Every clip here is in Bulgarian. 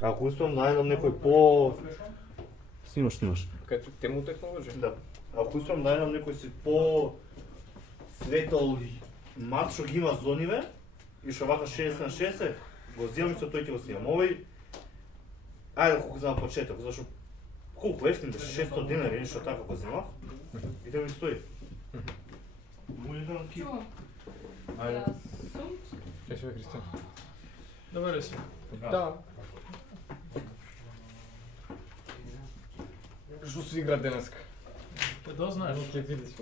Ако искам најдам некој по... Снимаш. Кај тему технологија? Да. Ако искам најдам некој си по... светол мат што ги има зониве и што вака 60 на 60, го земам со тој ќе го снимам. Овој... Ајде колку за на почеток, зашто... Колку ефтин беше 600 динари, нешто така го земав. И да ми стои. Чувам. Ајде. Чај се бе, Кристијан. Добре си. Да. Што се игра денеска? Те дознаеш. Ќе видиш.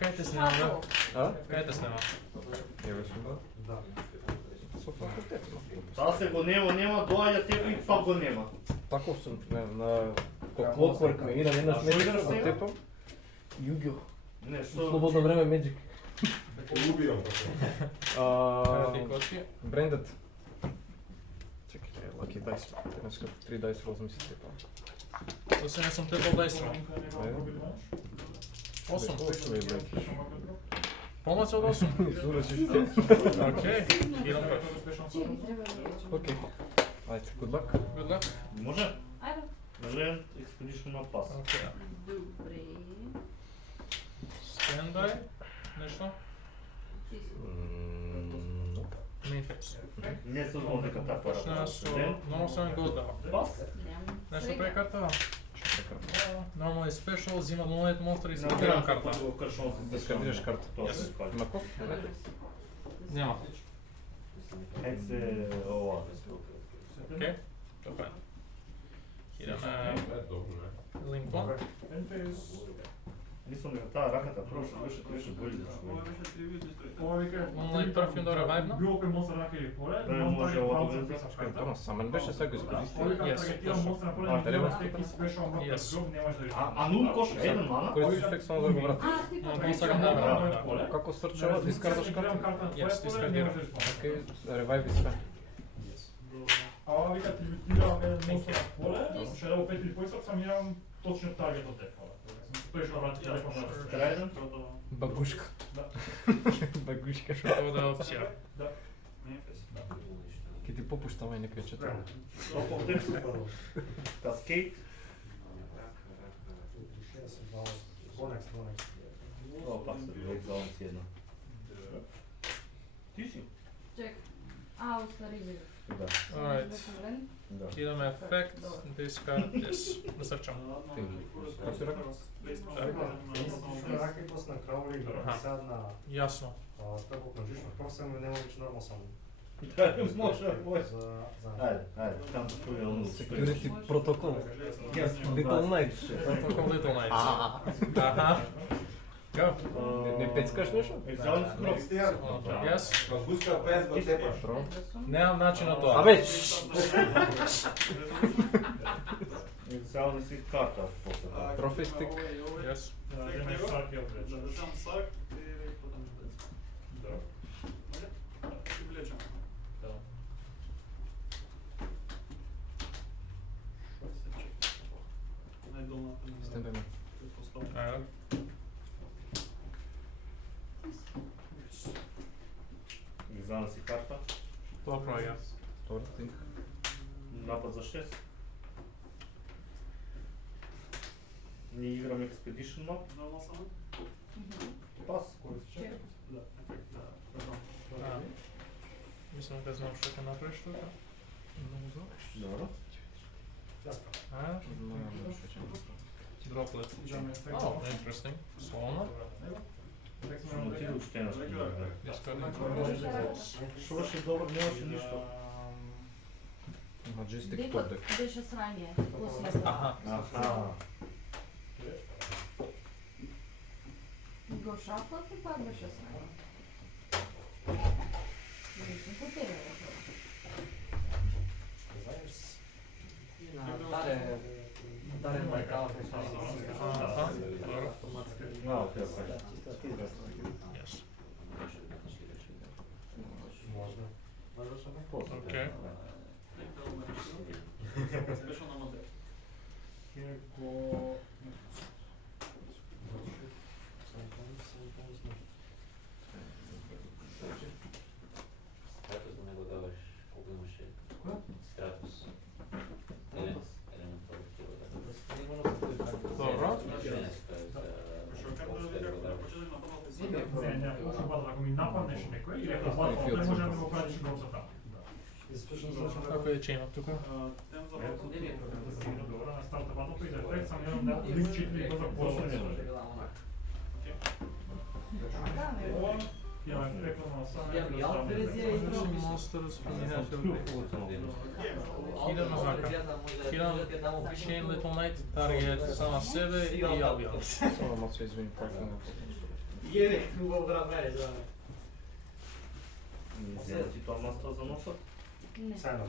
Кај те снима, бе? А? Кај те снима? Еве сум да. Со факултет. Таа се го нема, доаѓа тебе и пак го нема. Таков сум на Clockwork ме играм еднаш месечно со тепам. Югио. Не, што... Слободно време Magic. Полубијам. Ти коти? Брендет. Чекај, Lucky Dice. Денеска 3 dice roll ми се тепам. До се не сум тепал дајсро. 8. Што ме бреки? Помаќе од 8. Изура си. Окей. Идам прв. Окей. Ајде, good luck. Good luck. Може? Ајде. Може експедишн на пас. Окей. Добре. Стендај. Нешто? Main phase. Не се знам дека така Почнаа со Normal Summon Gold Dava. Пас? Нешто преј карта? Normal Special, зима Moonlight Monster и На скидирам карта. Да скандираш карта. Тоа Yes. се спали. Има кост? Нема. Хајде се ова. Окей. Тоа е. Идеме Lincoln. Мислам дека таа раката прошто беше боље за што. Moonlight Perfume до ревайвна. Било кој монстр рака или поле, Да, може ова да биде. Тоа самен беше сега го искористи. А нул кош еден мана? Користиш ефект само за да го врати. Тоа сакам да вратам. Како стрчава, дискардаш карта? Јас, дискардирам. Окей, ревайви све. А ова вика трибутирам еден монстр на поле, што да го 5 или поисок, сам имам точно таргет од дека. Тој што врати телефон на Крајден? Багушка. Багушка. Што тоа да е опција. Да. Ке ти попуштаме некој четврт. Каскейт? О, пак се двојк за он си една. Ти си? Чек. Устари ми. Да. Alright. Да. Идеме ефект, discard this. Насрчам. Рака и после на краулинг, сега на Јасно. тако конжишно, како се не можеш нормално само. Може, може. За Ајде, там постои оно. Security протокол. Little Knight. Протокол Little Knight. Аха. Go. Не пецкаш нешто? Екзамен скроп. Јас Гуска пес го тепаш. немам начин на тоа. Абе, Екзамен си карта после. трофи стик. Јас. Сам сак и потом да. Влечам. Стендаме. Ајде. Екзамен си карта. Тоа прави јас. Втори тинг. Напад за 6. Ние играме Expedition Map. Пас. Мислам да знам што ќе направиш тоа. Добро. Дроплет. Oh, interesting. Слона. Но ти уште еднаш. Discarding. Што беше добро, немаше ништо. Majestic Дека Top Deck. беше срање. После. Аха. Аха. Го шафлате, пак беше срање. Нисам по тебе. Дарен Байкал. Аха. Окей. Јас. Можно. Окей. Ќе го Стратус. Добро. Не, може бъде, ако ми нападнеш некој или ако батал, не може да го правиш гол за таму. Како е чейнот тука? Добро, на старта батал и за ефект сам имам да лик 4 го за последње. Ова ја ефект на сам. Monsters, Hidden Mazaka. Hidden, Shane Little Knight, Target, сама себе и Albion. Само малку се извини, паркинг. Ти тоа маста за носот? Не. Сега да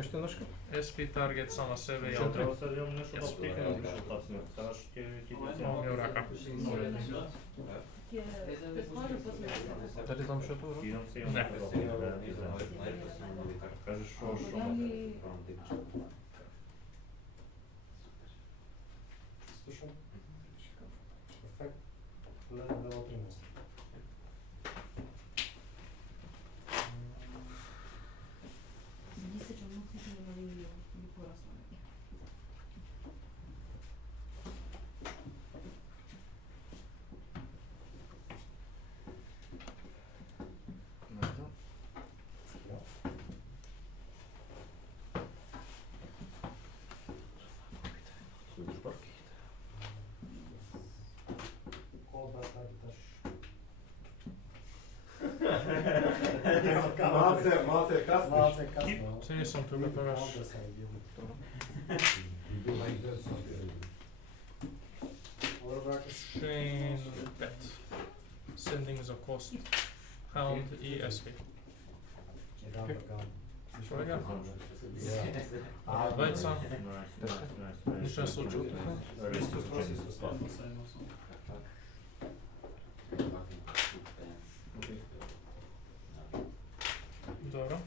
Уште ношка? SP Target, сама себе и Што Albion. треба да имам нешто да аптека или што тацне? Сега што ќе Имам ја рака. Ќе предположи после. Дали знам што е тоа? Идам се Не. Кажеш што Дали Слушам. Ефект. Леден да опримост. се че мухите нели ги пораснаа. Малце касно. Се не сум тука тогаш. Shane 5. Sending за кост. Hound и SP. Што е? Двајца. Ништо не случило тука. Добро.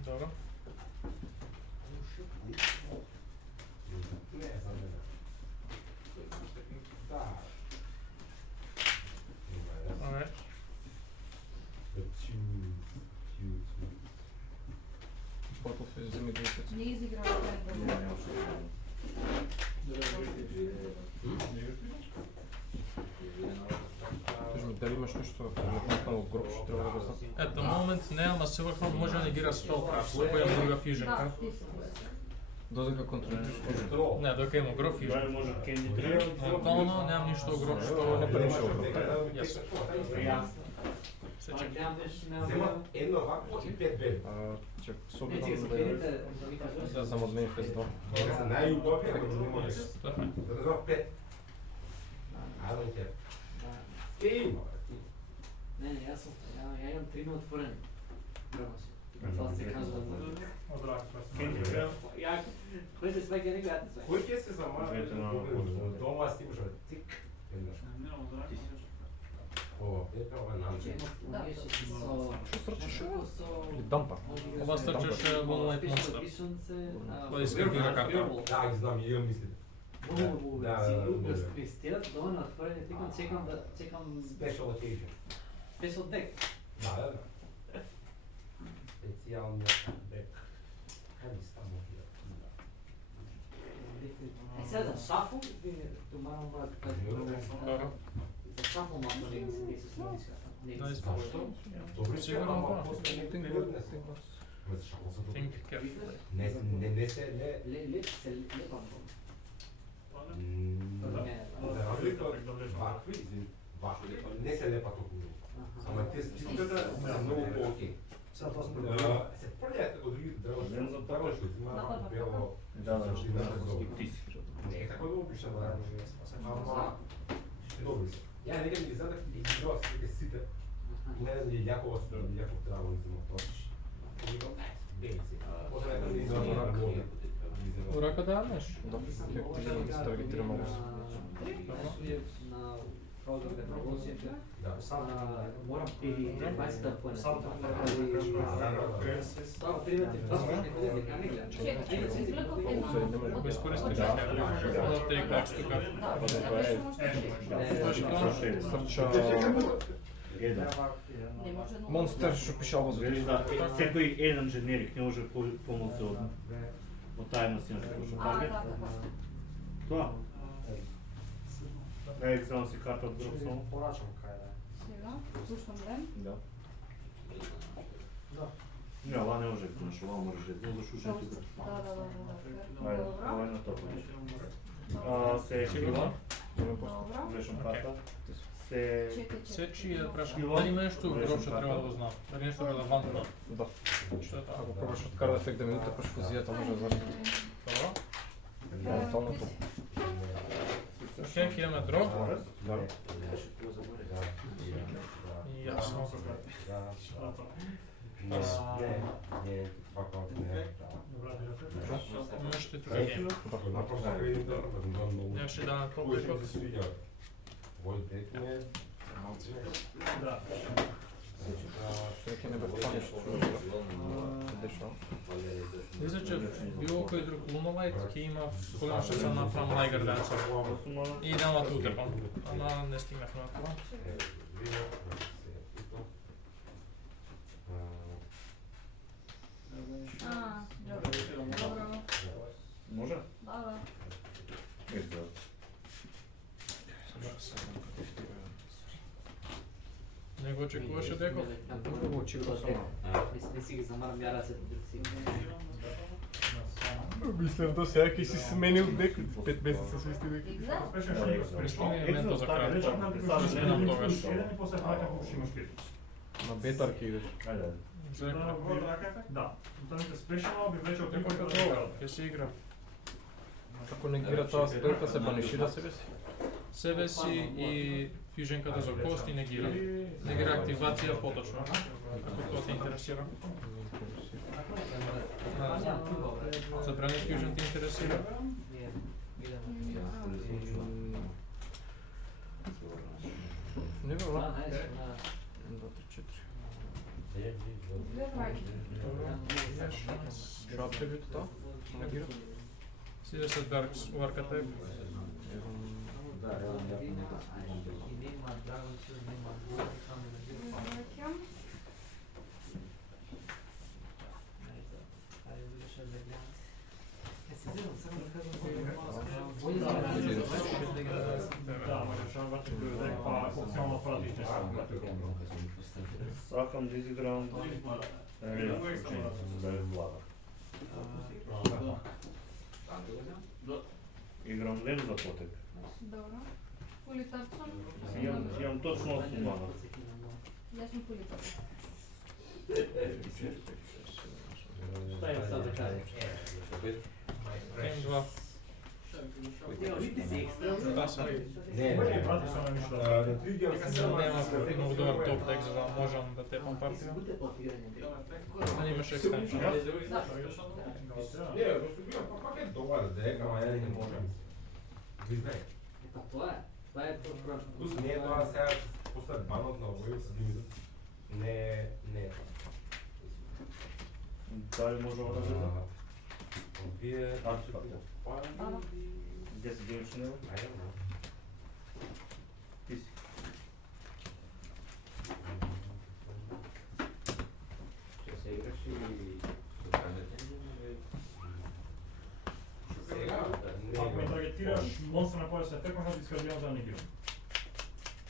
Добро. Alright. Ботов е вземи 10. Не изиграва пред Кажи ми, дали имаш нешто елементално гроп што треба да го знам? At the moment не, ама Silverhand може да негира spell со која друга фиженка. Да, ти си. Додека контролираш Не, дока има гро Дали фижен. може Candy Trail? Евентуално немам ништо гро што не пренешо гроп. Јас. Се чека. Едно вако и 5 бели. Чек, со обидам да знам од Manifest 2. Ова се најутопија, ако не можеш. Тоа е. Да не знам 5. I don't care. Ти, Не, јас имам 3 неотворени. Това се казва. Од рак, Candy Trail? Кој се сваќа некој јате сваќа. кој ќе се замара Двете на од дома стигаш од тик. Ова пета, ова намче. Или дампа. Ова стрчаше Moonlight Monster. Тоа искакира карта. Да, ги знам, ја мислите. Ми стират дома на отворени тикам, чекам Special occasion. special deck. Да. Специјалниот дек. Хајде ставам овие. Сега за шафл, тумарам мора да кажа. За шафл малко не ми се не се случи. Зашто? Добри се, Сигурно ама да. после не пригодне се. Ме за шако се Think добри. carefully. Не се, не. Леп се лепам. За разлика од вакви, не се лепа толку многу. Ама те стилката се многу по-окей. Сега тоа сме Се прљаат од други дрва, Вен за така што има Напад, бело. Да, да, што има зоб. и ти си. Не е така да обичам, ама добри се. Ја некаде ги задах и ги гледав сите. Не знам дали Јакова со Јаков треба да взема тоа. Бенци. После некаде ги Добро, задах рака. Урака да јаднеш? Да, ќе стави ги 3 малус. На продукт на продукцијата. Да. Морам и 20 да поне. Genesis. Тоа примете, тоа не биде дека не гледам. Чекај, се извлеков една. Ако искористиш да те карта тука. Да, Тоа е. нешто може да Тоа што? Срча... Еден. Не може едно. Монстер што пишало за Вели тоа. да секој еден дженерик не може помоци од тајна си на што А, таргет. така. Тоа. Еј, само си карта од друг само. Порачам кај да. Сега, пуштам лем. Да. Не, ова не може да наш, ова може да едно зашо што ти. Да. Ајде, Добро. ова е на топ. Се Сигурно? Добро. Вешам Океј. карта. Се Се чија прашам, дали има нешто грош што треба да го знам? Дали нешто релевантно? Да. Што е тоа? Ако пробаш од карда ефект да минута праш фузијата може да заврши. Добро. Евентуално тоа. Океј, ќе идеме дро. Да. Јасно. Имаш ли тука гейм? Нямаше да на топ рекорд. Да. Ќе не бе паниш што дешава. Мисля, че било кој друг Лунолайт ќе има голем што се направам најгар денсер. И идеално те утрпам, ама не стигнахме на това. А, добро. Може? Да. Ето. Не го очекуваше дека Го очекував само. Не си ги замарам ја рацете да си. Мислев до сега ќе си сменил дек 5 месеца со исти дек. Екза? Спешен што го пристигне спешно. евентот за кратко. Еден Еден тогаш. и после праќа купши имаш пет. На бетар ќе идеш. Ајде. Да. Тонете спешно би веќе Како опикал како тоа? Ќе се игра. Ако негира таа спелка се банишира себе си. Себе си и фјуженката за кости не гира. Не гира активација поточно. Ако тоа те интересира. Забрани фјужен те интересира? Не бе, Да, ла. најс, 1, 2, 3, 4. Две враги. Што атрибут тоа? Што негира? Си да се Даркс у Аркатеп. нема драгон се нема. Враќам. Да, можеш да врати директ па функционално пратиш нешто. Сакам да изиграм. Да е влада. Играм лем за потек. Добро. Политарцон. Имам точно 8 мана. Јас сум политарцон. Šta ima sad da kažem? Game 2. Evo, niti si ekstremno. Да, се. Не прати само ништо. Нема многу добар топ тек за да можам да тепам партија. Bude potiranje. Да имаш екстеншн. Не, пак е добар дек, ама ја не можам. Визнај. Pa to je. To je prošlo. Плюс не е тоа сега после банот на овој се лимитот. Не е. Дали може да се? Вие Где се геймш него? Ајде, Ти си. Ќе се играш и Ако ме таргетираш монстр на кој се текаш, да дискардирам за да не гирам.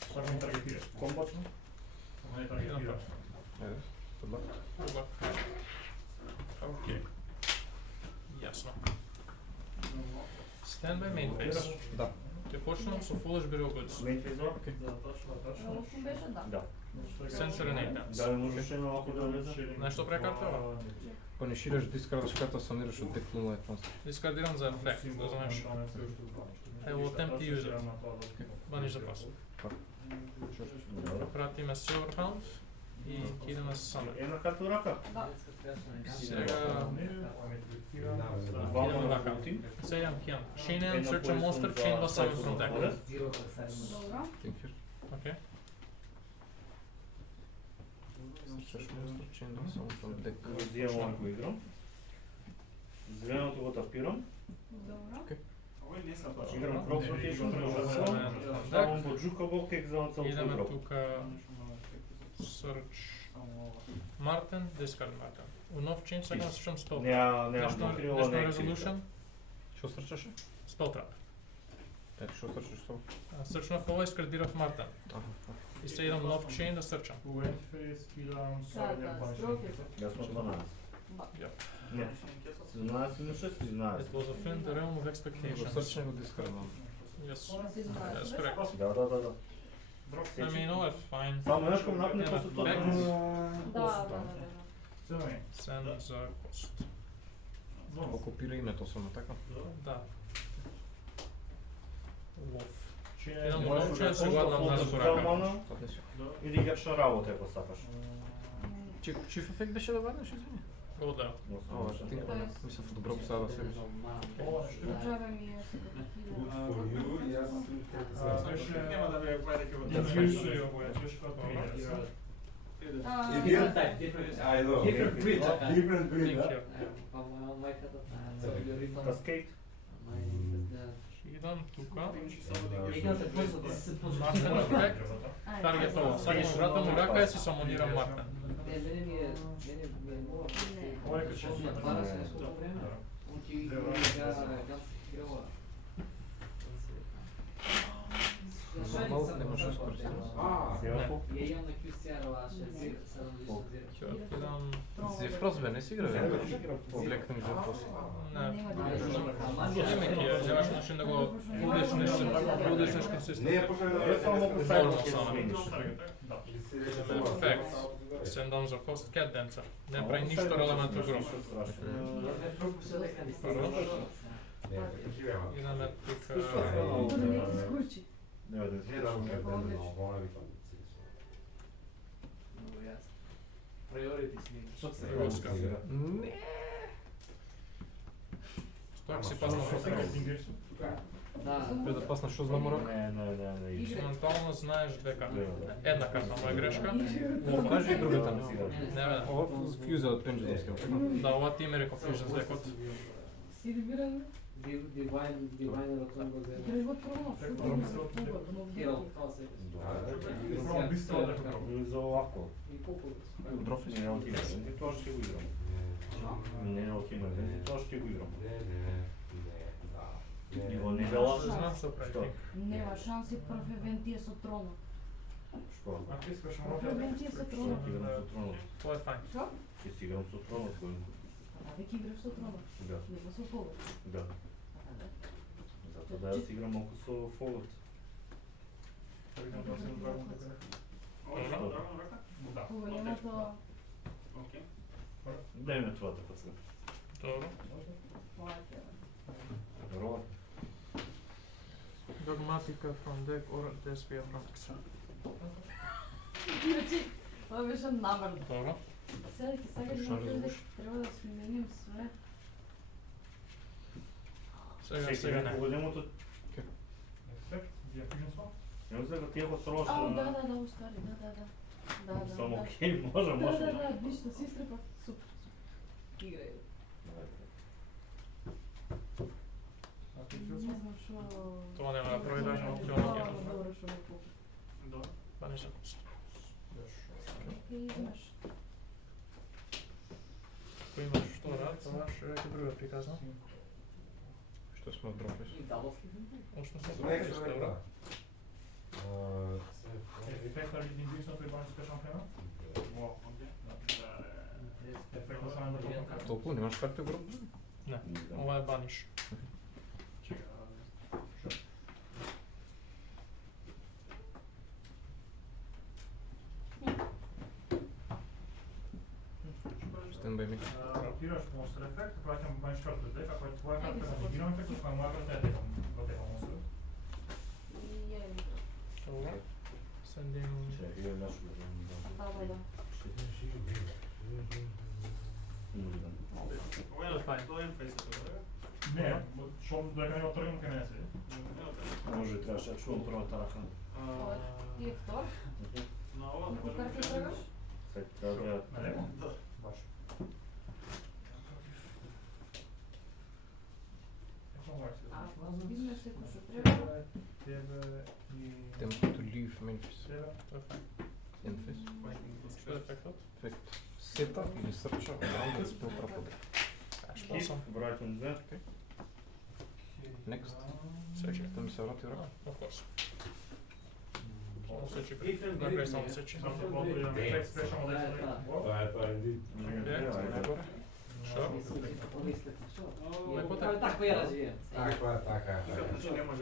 Ако ме таргетираш. Комбачно? Ако не таргетираш. Добар. Окей. Јасно. Stand by main phase. Да. Ќе почнам со Foolish Burial Goods. Мейн фейзо? Ovo sam beše da. Да. Sensor and Dance. Дали можеш едно ако да влезе? Нешто прекарта? Панишираш, дискардаш карта, санираш од дек Луна Advanced. Дискардирам за ефект, да знаеш. I will attempt to use it. Баниш запас. Пратиме Silverhound и ќе идеме со Summon. Една карта у рака? Da. Сега Два идеме на вака. кути. Сега имам Kian. Chain and Search a Monster, Chain was Summon from deck. Dobro. Тинкер. Окей. Срчаш монстр, чейн да само from дек. Го вземам го играм. Зеленото го тапирам. Dobro. Играм крос ротейшн, Summon from deck. ставам под жука го, кек за цел Идеме дроп. тука search Martin, discard Martin. У нов chain сега насочам spell trap. Нема блокирало National не resolution, Што срчаше? spell trap. Што срчаш со? Срчнав ова и скрадирав Martin. И се идам нов chain да срчам. U Endphase skillam Да, Sardar да, Punch. строки. Јас сум 12. Ба. Не. 17 минус 6 It 11. was a fin the realm of Го expectations. срчне го дискардам. Yes, Си знаеш, that's бе? correct. Да. I mean, no, it's fine. Само еднаш кога напне после тоа. Да. Црвени. Send the cost. Го копира името само така. Да. Love. Чине Идам мојот во chain, се гладам назад до рака. Тоа не си. Или ги што работа ако сакаш. Чиф ефект беше да ваднеш, извини? О, да. Ова, ти мислам добро посада се. Ова нешто. Џабе ми е се Беше Нема да ве прави дека го Diffuse овој, беше како тригер. Different type, different. I know. Different breed. Different breed, Thank да? you. Майката. Каскейт. Идам тука. Играте просто да се Martin effect. Таргет ово. Сакам вратам у рака и си самонирам Martin. Мене ми е нова. Ова е качено. Бара се несколку време. Он ти игра ганс играла. Нормално не можеш да скористиш. Ја имам на QCR ова 70. Ќе отидам... Зефрос бе, не си игра, бе? Облекнем Зефрос. Не. Нема Вземаш начин да го будеш нещо консистент. Не, почна Јас само Нормално посајам само. Да. Ефект. Send on the cost cat dancer. Не прави ништо релевантно игром. Идаме тука... Нема да се Priorities Не. Стојак си паснал по Секој секој. фингер су. Пред да паснаш што знам рак. Не. Моментално знаеш дека една карта му е грешка. Кажи и другата. Не бе. Ова фьюза од пенџеловски. Да, ова ти ме рекол Fusion Zekot. Сирбиран. Diviner от го взема. Треба промо. Херал, тоа се. Прво бистро да го. За овако. И колку? Дрофис? Не отивам. Тоа ќе го играм. Не отивам. Тоа ќе го играм. И во недела Знам што прави. Нема шанси прв евент е со тронот. Што? Ако искаш Прв евент е со Ќе тронот. играм со тронот. Тоа е фајн. Што? Ќе си играм со тронот кој. А веќе играш со тронот. Да. Нема со повод. Да. Затоа да ја си играм малку со фолот. Да. Повењето Дај ме тоа така сега. Добро. плаќа. Добро. Dogmatica from deck or Despia from extra. Значи, тоа беше намерно. Добро. Сега ќе сакаш да кажеш, треба да сменим све. Сега не. Големото Ефект, Diffusion Swap. не знам дека тие го строгаш. Да, устари, да. Само окей, може. Да, ништо си стрепа. Супер. Играј. Не знам што... Тоа нема да прави даже опционално ќе направи. Добро што ме купи. Па не знам. Окей, имаш. Кој имаш што рад, тоа ќе е друга приказна. Што сме од Дрофис? И дало си. Очно се добро. Добро. Ефект на Diffusion тој бани спешал фена. Ефект на само да Толку немаш карта гроб? Не, ова е баниш. Стендбай ми. Ротираш монстр ефект, праќам баниш карта дека, ако е твоја карта на негиран ефект, која моја карта е дека го дека монстр. И ја им. Добро. Sending... Да. Тоа е фајн. Не, што дека не го тргам ке не се. Може требаше да чувам првата рака. Ова ти е втор. Колку карти требаш? Сега треба да На лево? Баш. Видиме секој што треба. Тебе и... Tempo to leave Memphis. Тебе. Тоа е фајн. Enfis. Што е ефектот? Ефект. Сета или срча раундед спел трапот. Што сам? Брайтон 2. Next. Сечи. Тоа ми се врати рак. Of course. Само сечи. Накрај само сечи. Само да подобрам ефект спешно да се Тоа е инди. Нагоре. Што? Tako je razvijen. Така.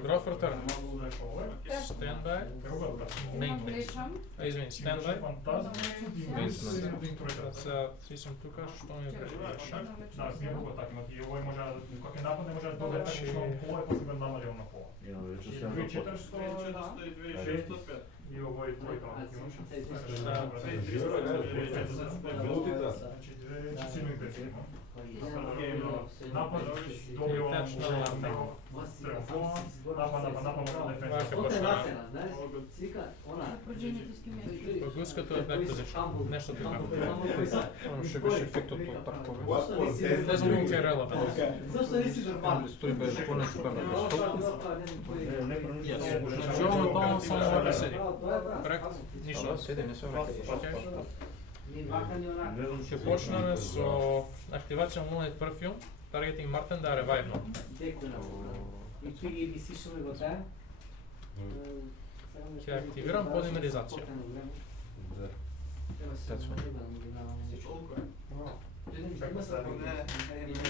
Graph return. Stand by. Main phase. Извини, stand by. Сега си сум тука, што ми прелиша. Да, сме го така, и овој може да кога ќе нападне може да добие така на пола и после го намалил на пола. Ја вече И се 2400 и овој твој тоа. Значи 2 напад добио По гуското ефекта зашто? Нешто така. Ше беше ефектот од паркове. Не знам колку е релевантно. Zašto nisi normalan? Стои беше конец певна на стол. Значи ово е тоа само овде седи. Корект? Ништо. Седи, не се враќа. Ќе почнеме со активација Moonlight Perfume, targeting Martin да ревајвно. I ti bi sišao nego taj? Ќе активирам полимеризација.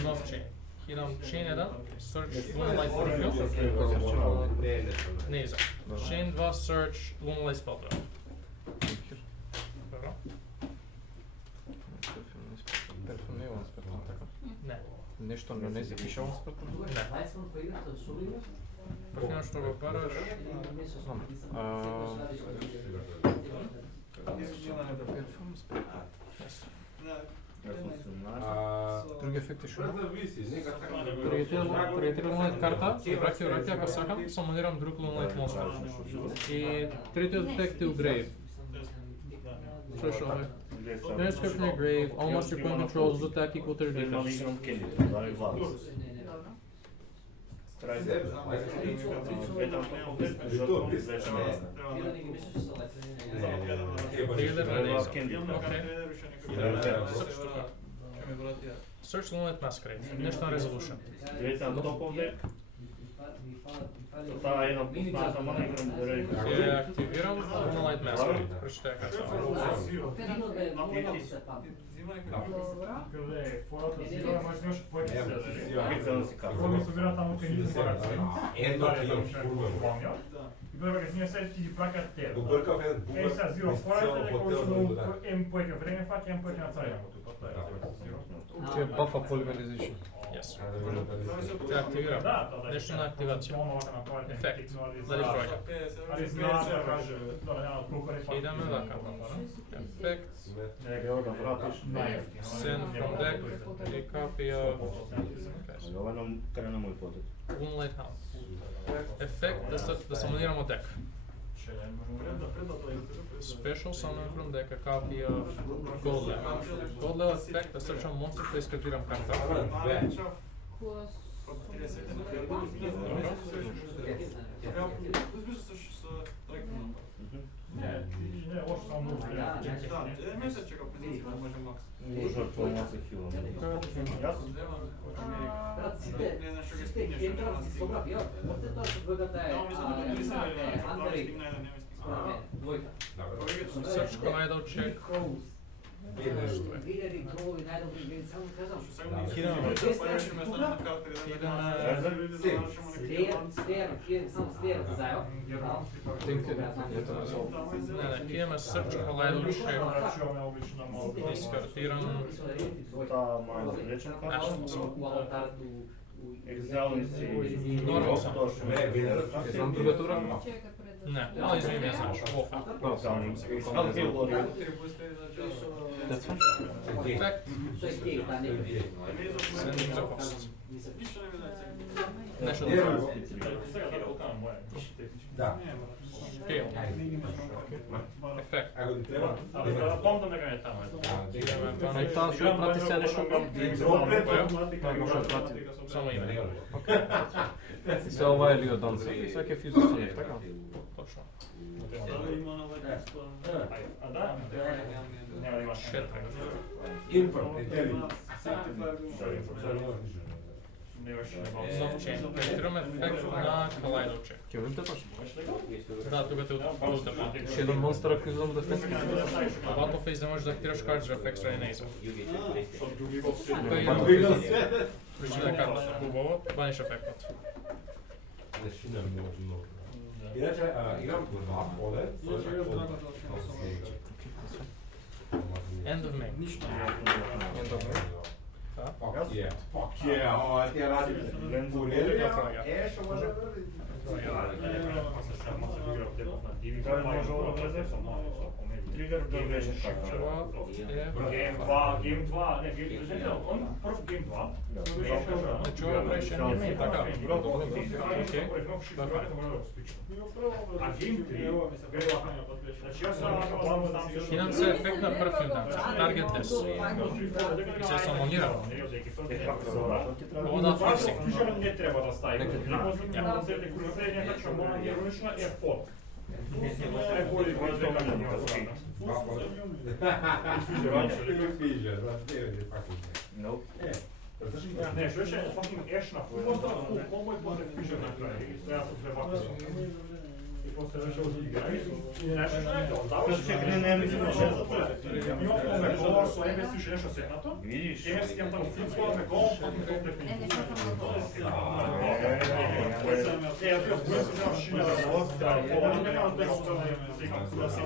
Нов чейн. Идам чейн 1, search Moonlight Perfume. Не иза. Чейн 2, search Moonlight Spelltrap. Добро. Телефон не е он спектан така. Не. Нешто на не се пише он спектан? Првно што го бараш, Знам. Телефон спектан. Други ефекти што? Таргетирам Moonlight карта, враќа ако сакам, самонирам друг Moonlight монстр. И третиот ефект е у Grave. Што што е? Description of Grave, all monster point controls attack equal to their defense. Search Moonlight Masquerade, нешто на Resolution. Таа е една позната мана играм директ. Ќе активирам Moonlight Masquerade. Прочитај како. Гледај, фората зира, може нешто повеќе се даде. Пица да си Кога кажа. ми собира таму кај бараци. Едно кило помня. И бега ќе се ти ги праќаат те. Го бъркав еден Е, сега зиро фората дека ушно ем повеќе време фаќа, ем повеќе на царина го тупа. Тоа е зиро. Ќе бафа полимеризација. Yes. Ќе активирам. Нешто на активација. Ефект. Дали бројка. Ali znaš da kaže, da nema prukore pa... Идеме вака. Ефект. Ево да вратиш. Send from deck. A copy of Ова нам крај на мој потек. Moonlight Hound. Ефект да самонирам од дек. Special summon from deck a copy of Gold Level. Gold Level effect да search on monster да изкартирам карта. Не, още само много Жртва маса хила. Јас? Брат, сите хентра си собрав, ја, още тоа што другата е Underrated. Двојка. Search Collider check. Видели крови, најдобри гледи, само кажам. Само слеер зајав. Не, идеме Search Collider check. Изкартирам Таа маја речен карта. Екзални си. Ќе знам другата ура? Не, али извини ме знаеш. Екзални. Екзални лори. Ефект. Тој е да не. Sending the post. Нешто Не, друго. бе. Сега да покажам моја технички. Да. Окей. Ефект. Ако ти треба, Абе, да помнам дека не таму. Па и таа што прати се нешто. Само име. Се ова е Лио Донци и сега ќе фьюза со нив, така? Точно. А да? Нема да имаш шет. инфрам, етели. Софчейн. Третираме ефект на Калайдовче. Ќе видим точно. Да, тука те утепа. Ще еден монстр ако излам да фенски. А Battle Phase да можеш да активираш карта Effects Renaissance. Причина карта хубаво, баниш ефектот. Дешина ми много. Иначе, играм два поле, End of May. End of May. Fuck yeah, ова ти ради. Бурелија, што може да биде. Тригер да влезе карта. Game 2, Game 2, не, Game 2, он прв Game 2. Не чува преше не така. А Game 3, значи јас сам планувам да дам Кинам се ефект на прв интанс, таргет тест. И се самонирам. Ова да фарсик. Фишерот не треба да стави. Ја концерт кој следниот што мора да иронично е фот. Некој кој дека не има страна. Фижер, Nope. Не, што е fucking еш на футболта, колку е после фишер на крај. Сега се превака. И после веќе одигра. И нешто што е тоа. Тоа се не мислам на шест. Имаме ме гол со МС уште нешто сетнато. Видиш? МС ќе там футбол ме гол, fucking комплетно. Ја бил бил шина да остра. Ова не нема да се да се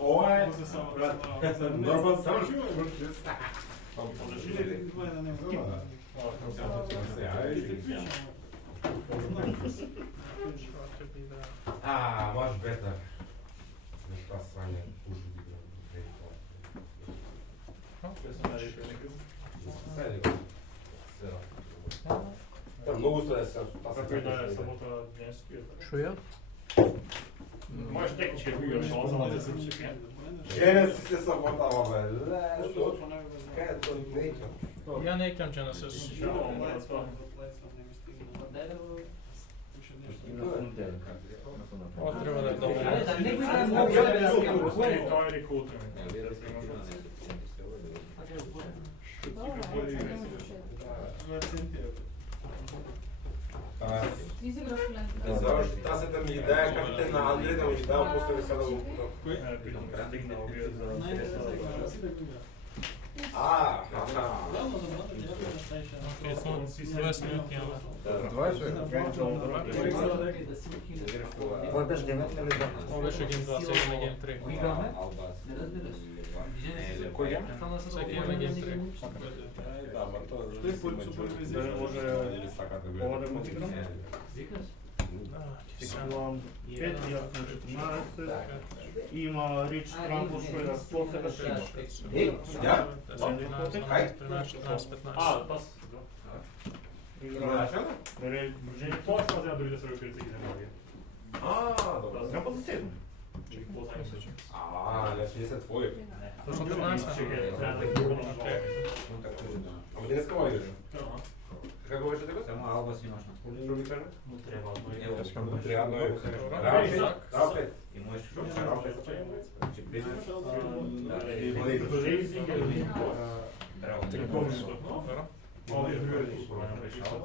ова е нормал сам. Може бетар. Нешто срање пушу Многу се Како и да е сабота днес. Шо ја? Можеш технички да играш, ова само да се чека. Женеси се саботава, бе. Кај е тој неќа? Ја не икам Genesis. Ова треба да е добро. Тоа е рекултер. Заврши тасата ми ги даја капитен на Андре, да ми ги дава после ви сега да го купам. Окей, само 20 минути имаме. 20? Ова беше геймет или да? Ова беше Game 2, сега имаме Game 3. Кој гейм? Сега имаме Game 3. Да, ма тоа Да може ова да го играм. Имам 5, јас на 14. Има Рич Трампл што е на 100 сега ще има. Ја? 13, 15. А, пас. Играм. Бружени Тоа што за други да се рекрути ги земјави. добро. Знам за 7. Чек познај се. Значи не се твој. Точно 15. Ама денеска ова играш? Како беше дека? Само Алба си имаш на Што ми кажа? Но треба, но Ево, Треба е. Рапет. и можеш што? Рапет. Значи песен. Браво. Овие други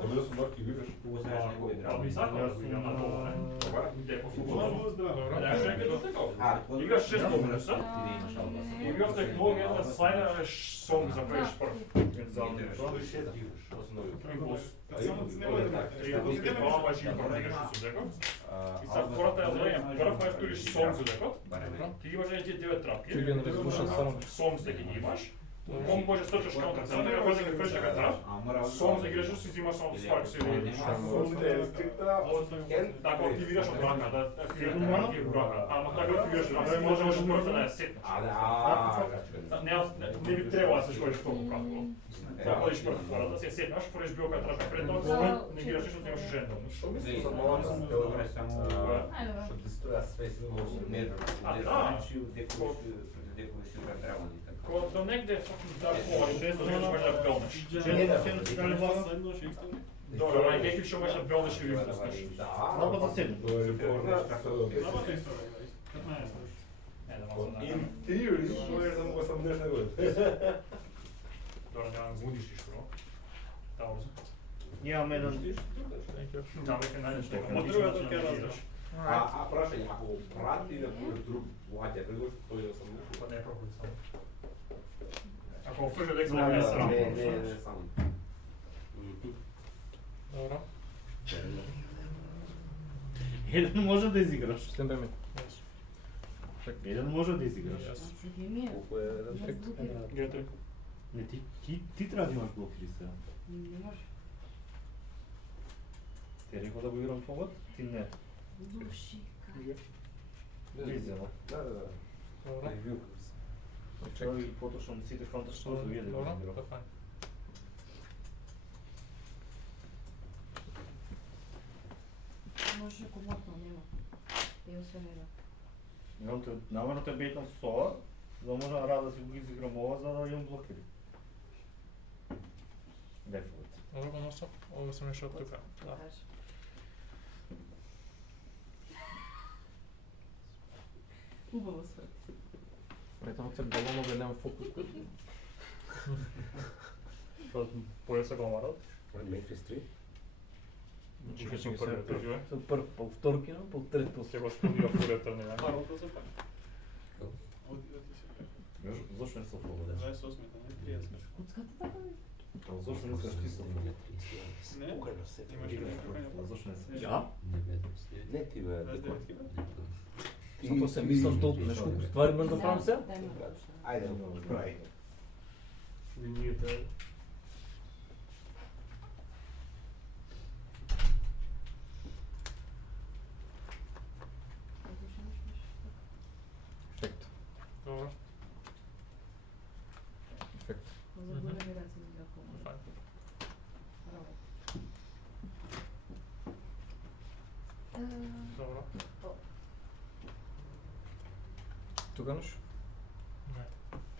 Кога сум доки играш? Кога знаеш некој А би драго. сакал да играм на тоа, не? Добар. Иде по футбол. Добро. Да, што некој дотекал. Играш Играш 6 минута. Ти да имаш Алба. И бил технологија да слайдераш сонг за првиш прв. Што е шест играш? Основи. Това беше играш со декот. И сега втората е леја. Прв мај туриш сонг за декот. Ти имаш едни 9 трапки. Тригер Resolution Sound. Сонг се ги имаш. Он може стрчаш каунтер, само дека кој ќе пречека трап. Сом за играш си взимаш само спарк си. Така активираш од рака, да активираш од рака. Ама така активираш од рака, може првата да ја сетнеш. Не би требало да се школиш толку кратко. Да ходиш прв хората, се сетнаш, фореш било која трачка пред тоа, не играш ништо, немаш жендом. Што мислиш за балансот теорија само што деструја свест не Кога до негде да ходиш, не можеш да белнеш. Добро, ај некој што можеш да белнеш и ви пуснеш. Много за седно. In theory, можеш да му го сомнеш на год. Добро, немам будиш и шкро. Тауза. Имам еден... Да, веќе најдеш нека. Ма другото ќе раздаш. А прашање, ако прати да буде друг плаќа, предлагаш тој да сомнеш? Па не е проблем само. Ако фрже лекс не е срам. Не, само. Добро. Еден може да изиграш. Стемпе ми. Еден може да изиграш. Колку е еден ефект? Гете. Не, ти треба да имаш блокири сега. Не може. Ти рекол да го играм фогот? Ти не. Души. Изјава. Да. Добро. Чекај ги потрошам сите фронта што да види да го Добро, играм. тоа е фајн. Може комотно, нема. Те се нема. Намерно те бейтнам со ова, за да можам рад да си го изиграм ова, за да имам блокири. Дефолт. Добро, го носам. Ова се меша од тука. Да. Убаво све. Ето се балоно да нема фокус. Поја се гламарот. Memphis 3. Чека се првиот живе. Со прв, по вторки, но по трет, по Ќе го спомнија првиот не. Парото се пак. Зошто не со фогот? 28-та, не 30. Куцката така бе? Зошто не искаш ти со фогот? Не? Имаш ли некој? Зошто не искаш? Ја? Не ти бе. 29 кила? Зато се мислам толку, знаеш колку ствари можам да правам сега? Ајде, прај. Линиите. Ефект. Добро. Ефект. За големи раци како. Фајн. Добро. Туганаш? Не.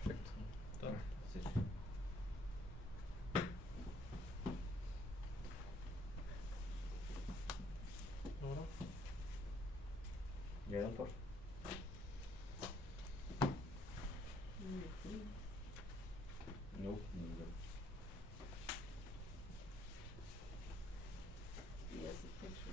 Ефект. Да. Добро. Еден пар. Nope, не знам. Јас се печу.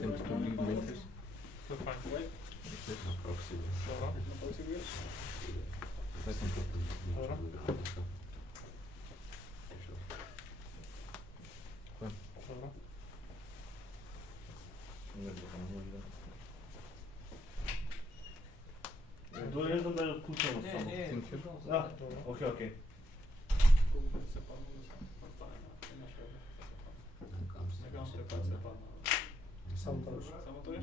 Темпо to leave Memphis. Тоа е фајн. Прокси. Добро. Добро. Добро. Не знам, може да. Тоа не знам дали отклучено само. Да, окей. Само тоа. Само тоа?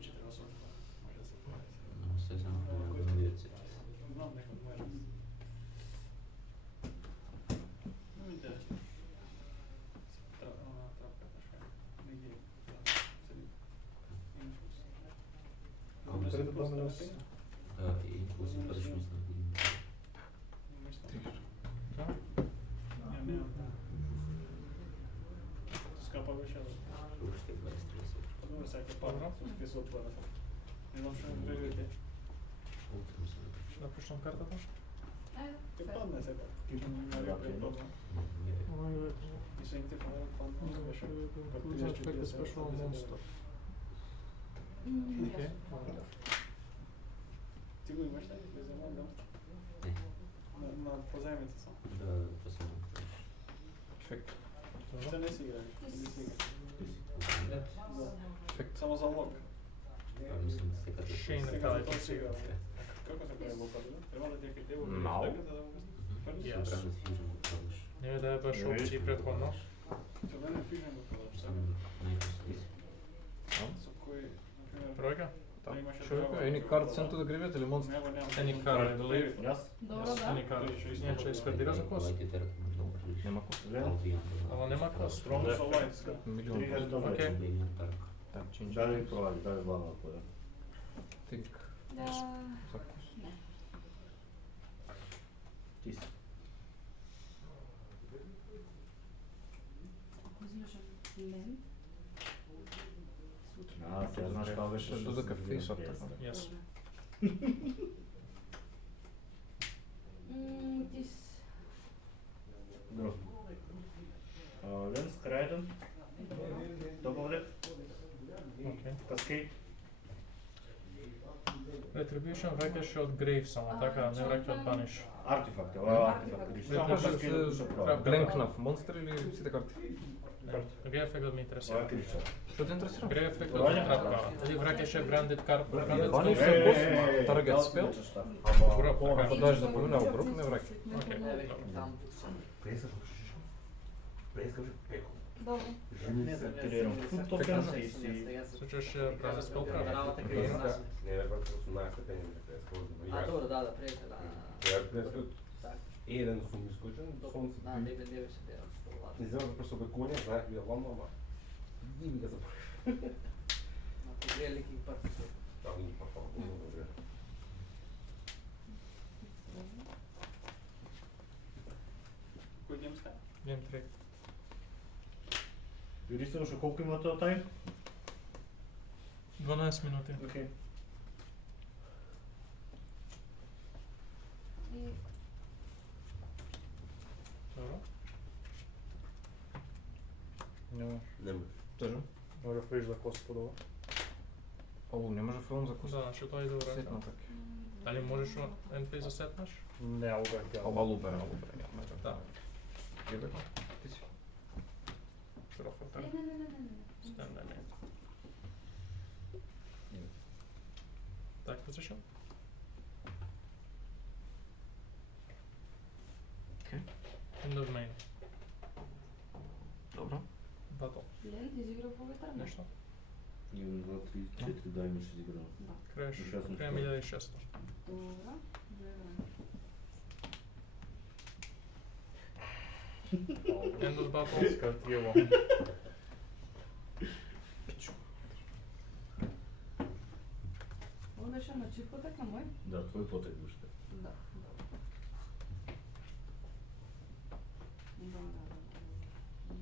48. Може да се прави. Знам некој може. Не ми интересно. Трапка така. Не ги. Седи. Имаш. Трето поминус. Скапа беше. Добро, сега пара, ќе се отвора. Не знам што ми преведете. Да пуштам картата? Ќе падне сега. Ќе ми препадна. И се инте падна, беше. Includes effect special monster. Окей. Ти го имаш тај? Не знам, да. На позај Само за лог. Мислам дека Шейн Сега Калай за тоа сега. сега. Како се прави локал? Треба да ти ќе те Мал. Јас. Не да е баш опции претходно. За мене е фижен локал. Со кој, например, Бројка? да имаше Човека, any card sent to the graveyard или monster? Него немам. Any card, I believe. Јас? Добро, Any да. card. Иначе искардира за кос. Нема кост. Ала нема кос. Стром Со лайт, да. Милион Тригер кост. добре. Окей. Так, change. Дали провали, дали главно ако е. Тик. Да. За кост. Не. Ти си. Ако излежам лен. Сега знаеш како беше Што додека фейсот така. Јас. Тис. Друг. Ленс, Крайден. Добавле. Окей. Каскейд. Retribution враќаше од Grave само, така, не враќа од Banish. Артефакт, ова е артефакт. Само Само што каскейд се- душа права. Бленкнав монстер или сите карти? Grave ефектот ме Ова интересира. е крича. Што те интересира? Grave ефектот од трап карта. Или враќаше branded card, branded Banish spell. се косма, target spell. Гроб, така. Ако дадеш да помина во гроб, не враќа. Окей. Добро. Не се тирирам. Токен си си. Случаш branded spell card. Работа кај нас. Не, не, пак 18 степени ми се скоро. А, добро, да, да, прете, да. Ја прескот Так. еден сум искочен, сонце Да, пи. не беше терен со лад. Излезе просто бе коња, знаеш би ја ламна, ама и ми го забравив. На погрелики парти. Таму па много добре. Кој гейм става? Game 3. Единствено што колку има тоа тајм? 12 минути. Окей. И Добро. Нема. Не може. Тежно. Мора фриш за кост подова. Оу, не може филм за кост. Да, значи тоа иде добро. Сетно така. Дали можеш NP за сетнаш? Не, алга ќе. Алубе. Да. Гебека. Ти си. Профил не, така. не. Стен не. Так, position. Окей. End of main. Добро. Battle. Лен изигра по ветрана. Нешто? 1, 2, 3, 4, да имаш изиграно. Да. Креш. Шестно Крај што? 1600. Добро. End of battle. Скатило. Одеше на чипката кај мој? Да, твој потек уште. Да.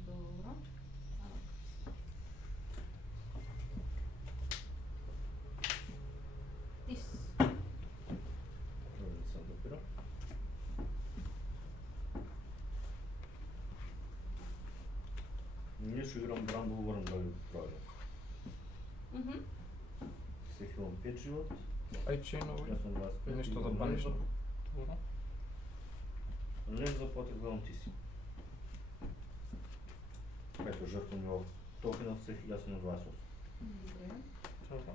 Добро. Тис. Не сам допира. Ние што играм Брамбл Върн да ви правя. Се хилам 5 живот. Айчейнови. Јас сум 25. Нешто да играм баниш. Лен Добро. Лен за потек гледам ти си. Ето жртвам ја токенот се, јас сум на 28. Добре. Добро.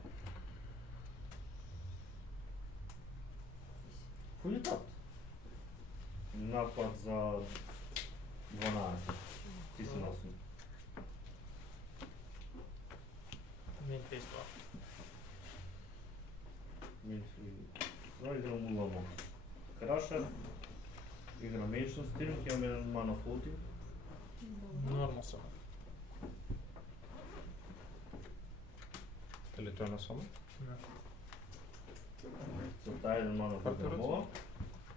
Кој е тат? Напад за 12. Ти си на 8. Main phase 2. Да, играм Уламо. Крашер. Играм Ancient String, имам еден мана флотинг. Нормал само. Или тоа е на сома? Не. За таа еден мана Квартирот? флотинг мова.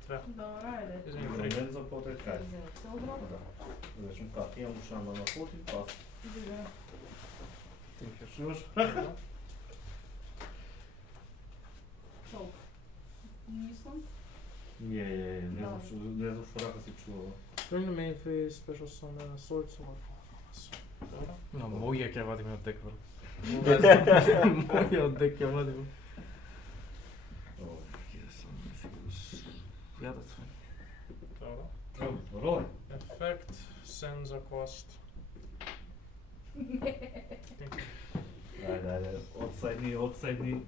Добро, ајде. Измени Играм фрейм. еден за потек кај. Добро. Да. Речем карти, имам уште мана флотинг, пас. Добро. Чуваш? Толку. Мислам. Не знам што рака си чувала. During the main phase, special summon sword sword. Добро. На моја ќе вадиме од дек, бро. Моја од дек ќе вадиме. Јадат све. Добро. Ролј. Effect, sends a cost. Ајде, отсајдни.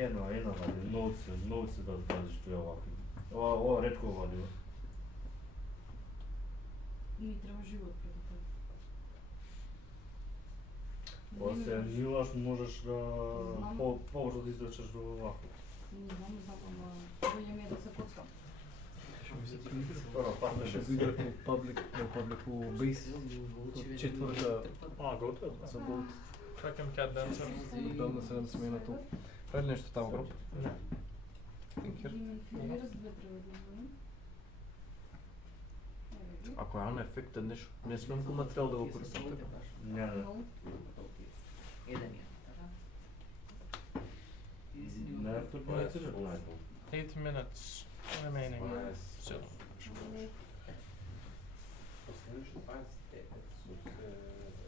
Едно вади, многу се да пазиш тој овакви. Ова ретко вади. И ми треба живот преку тоа. Ова се живаш, можеш да побрзо да извлечеш до овакво. Не знам, ама дојде ми е да се коцкам. Прво, пак Ще го играт на паблик у бейс. Четврта готово. за болт. Чакам Cat Dancer. Долна 7 смена тук. Прави ли нещо там, бро? Не. Тинкер. Димен филирас две треба да имам. Ако е ана ефектен нещо, не смем по материал да го користам така. Не. Еден е. Не е тук не се знаеш. 8 minutes remaining. So,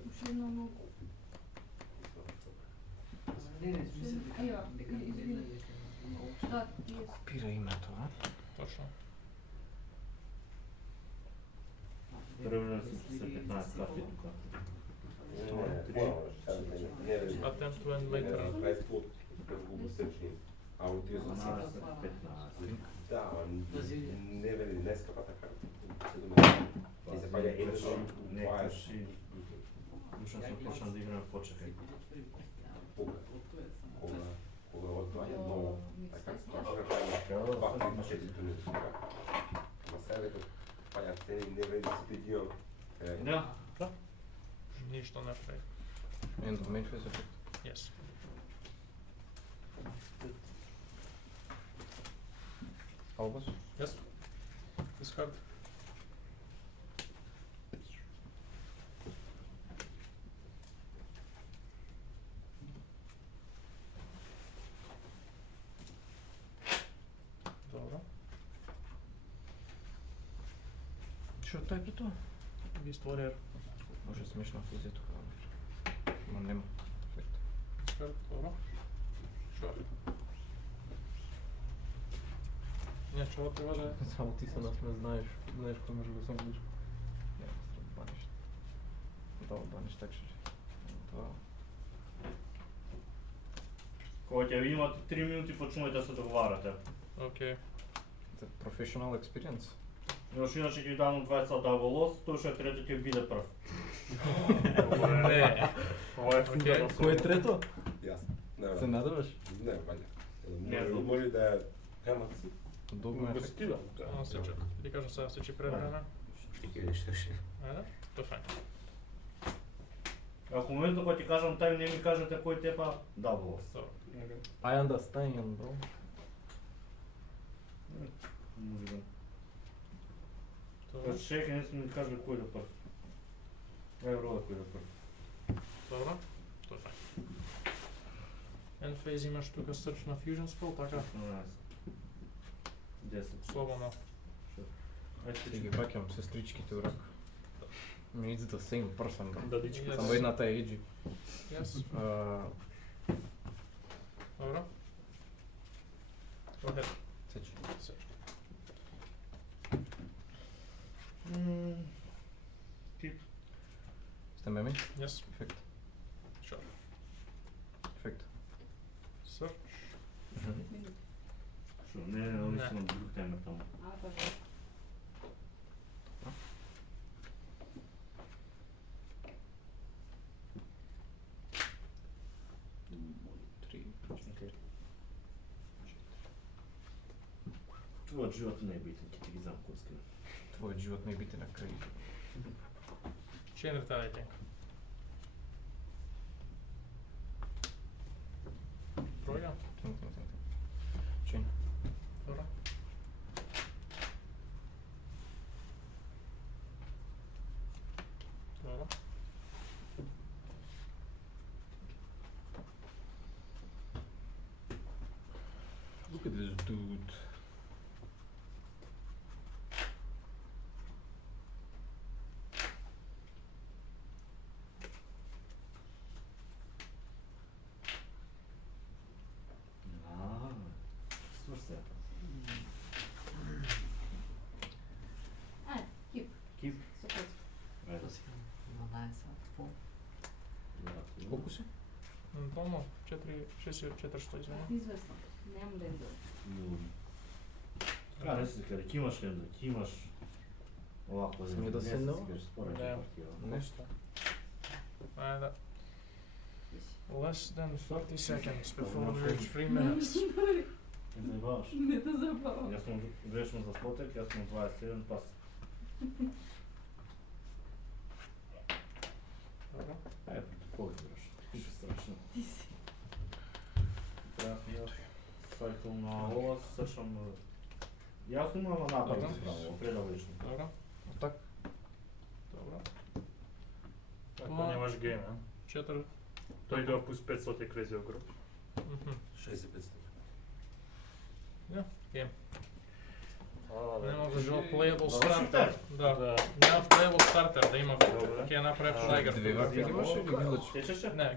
Уште едно многу. Да, ти е. Пира името, а? точно. Преврна се 15 карти тука. Attempt to end later. Да, не вели днеска па така. И се паѓа едно, тоа е Душан се почна да играме почекај. кога одваја ново, така, два, три, четири туни тука. На севето паѓа цени, не вели сите ги Да. Ништо не прави. End of main phase effect. Yes. Albus? Yes. Discard. Dobro. Що той при това? Beast Warrior. Може смешна фузия тук. Ма нема ефект. Discard. Dobro. Sure. Не, чого трябва да е? Само ти са нас не знаеш. Знаеш кой може да го съм близко. Няма да баниш. Да, баниш так ще. Това. Кога ќе ви имате 3 минути, почнувајте да се договарате. Окей. The professional experience. Još иначе ќе ви дадам 20 double loss, тој што е трето ќе биде прв. Не. Ова е Окей. Кое е трето? Јас. Се надаваш? Не, паѓа. Не, Може да е камат си. Догма ефект. Гостила. Ono se čak. Ti kažem sada se će prevremena. Ajde, to fajn. Ако в моментот кога ти кажам тај, не ми кажете кој тепа double loss. Dobro. I understand, bro. Dobro. Чекај, не сме ми кажали кој да прв. Ај рода кој да прв. Dobro. To je fajn. End phase imaš тука search на fusion spell, така? 10. Slobodno. Ще ги вракам сестричките у рак. I mean, it's the same person, bro. Дадичка. Yes. Само едната е Еджи. Yes. Dobro. Go ahead. Сечи. Search. Сте меми? Yes. Ефект. Sure. Ефект. Search. 5 минути. Шо, не, они се на друг тема таму. А, така. Твојот живот не е битен, ќе ти ги знам коцкина. Твојот живот не е битен на крај. Chain retaliating. Проја. Чин. Dobro. Dobro. Look at this dude. Колку си? Долно 6400, извини. Известно. Немам лендо. А, не си кажа, ки имаш лендо, ки имаш овако. Сме да седнемо? Да. Нешто. Ајде. Less than 30 seconds before we reach 3 minutes. Не заебаваш. Не те забавам. Јас сум грешно за спотек, јас сум 27 пас. Добро. Ајде, против играш. Ништо страшно. Ти си. Требав јас сајкол на ова, сршам... Јас имам напад Добро. справо, предалечно. Добро. Так. Добро. Ако немаш гейм, а? 4. Тој идува плюс 500 е крези огроп. 6500. Ja, гейм. А, Нема да жел playable Добро, starter. Да. Да. Нема playable starter да има. Добро. Ќе ја направи А, Tiger. Две ваки имаш или ги излачи? Течеше? Не,